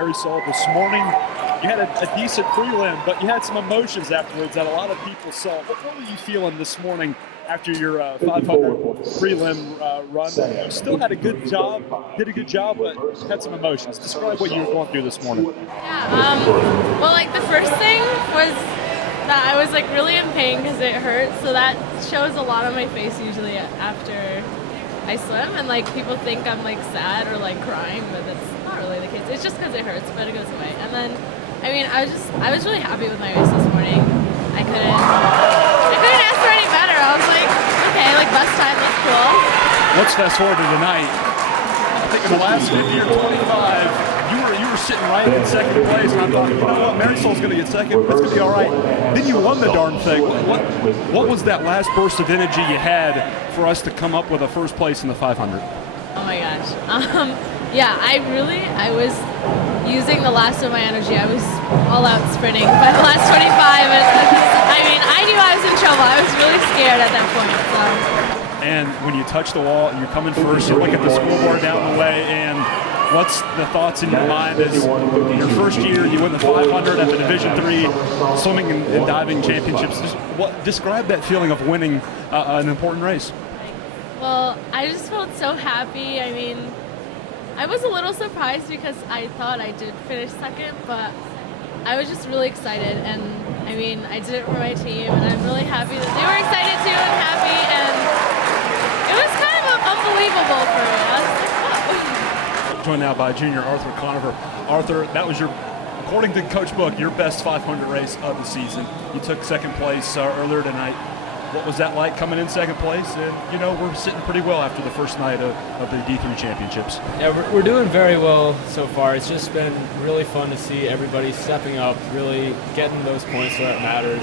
Marysol this morning. You had a decent prelim, but you had some emotions afterwards that a lot of people saw. What were you feeling this morning after your 500 prelim run? You still had a good job, did a good job, but had some emotions. Describe what you were going through this morning. Yeah, well, like the first thing was that I was like really in pain because it hurt, so that shows a lot on my face usually after I swim, and like people think I'm like sad or like crying, but that's not really the case. It's just because it hurts, but it goes away. And then, I mean, I was really happy with my race this morning. I couldn't ask for any better. I was like, okay, like best time, that's cool. Let's fast forward to tonight. I think in the last 50 or 25, you were sitting right in second place, and I thought, you know what, Marysol's going to get second. It's going to be all right. Then you won the darn thing. What was that last burst of energy you had for us to come up with a first place in the 500? Oh my gosh. Yeah, I was using the last of my energy. I was all out sprinting by the last 25. I mean, I knew I was in trouble. I was really scared at that point. So. And when you touch the wall and you're coming first, you look at the scoreboard down the way, and what's the thoughts in your mind as your first year, you win the 500 at the Division III swimming and diving championships? Describe that feeling of winning an important race. Well, I just felt so happy. I mean, I was a little surprised because I thought I did finish second, but I was just really excited. And I mean, I did it for my team, and I'm really happy that they were excited too and happy. And it was kind of unbelievable for me. I was like, whoa. Joined now by junior Arthur Conover. Arthur, that was according to Coach Book, your best 500 race of the season. You took second place earlier tonight. What was that like coming in second place? And, you know, we're sitting pretty well after the first night of the D3 championships. Yeah, we're doing very well so far. It's just been really fun to see everybody stepping up, really getting those points where it matters.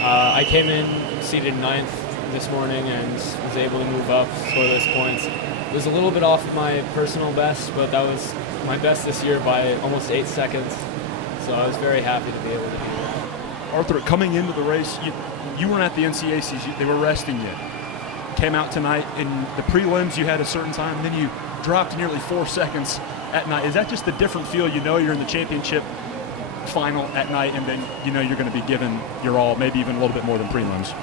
I came in seated ninth this morning and was able to move up, score those points. It was a little bit off my personal best, but that was my best this year by almost 8 seconds. So I was very happy to be able to do that. Arthur, coming into the race, you weren't at the NCAA. They were resting you. Came out tonight, in the prelims you had a certain time, then you dropped nearly 4 seconds at night. Is that just a different feel? You know you're in the championship final at night, and then you know you're going to be given your all, maybe even a little bit more than prelims.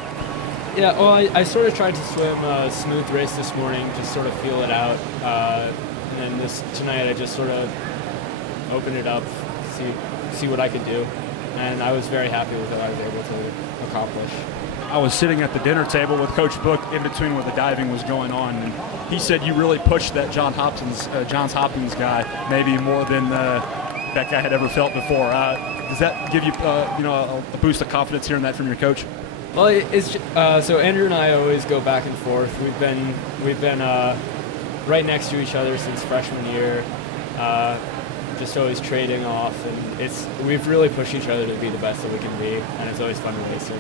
Yeah, well, I sort of tried to swim a smooth race this morning, just sort of feel it out. And then tonight I just sort of opened it up, see what I could do. And I was very happy with what I was able to accomplish. I was sitting at the dinner table with Coach Book in between where the diving was going on, and he said you really pushed that Johns Hopkins guy maybe more than that guy had ever felt before. Does that give you a boost of confidence hearing that from your coach? Well, so Andrew and I always go back and forth. We've been right next to each other since freshman year. Just always trading off, and we've really pushed each other to be the best that we can be, and it's always fun to race.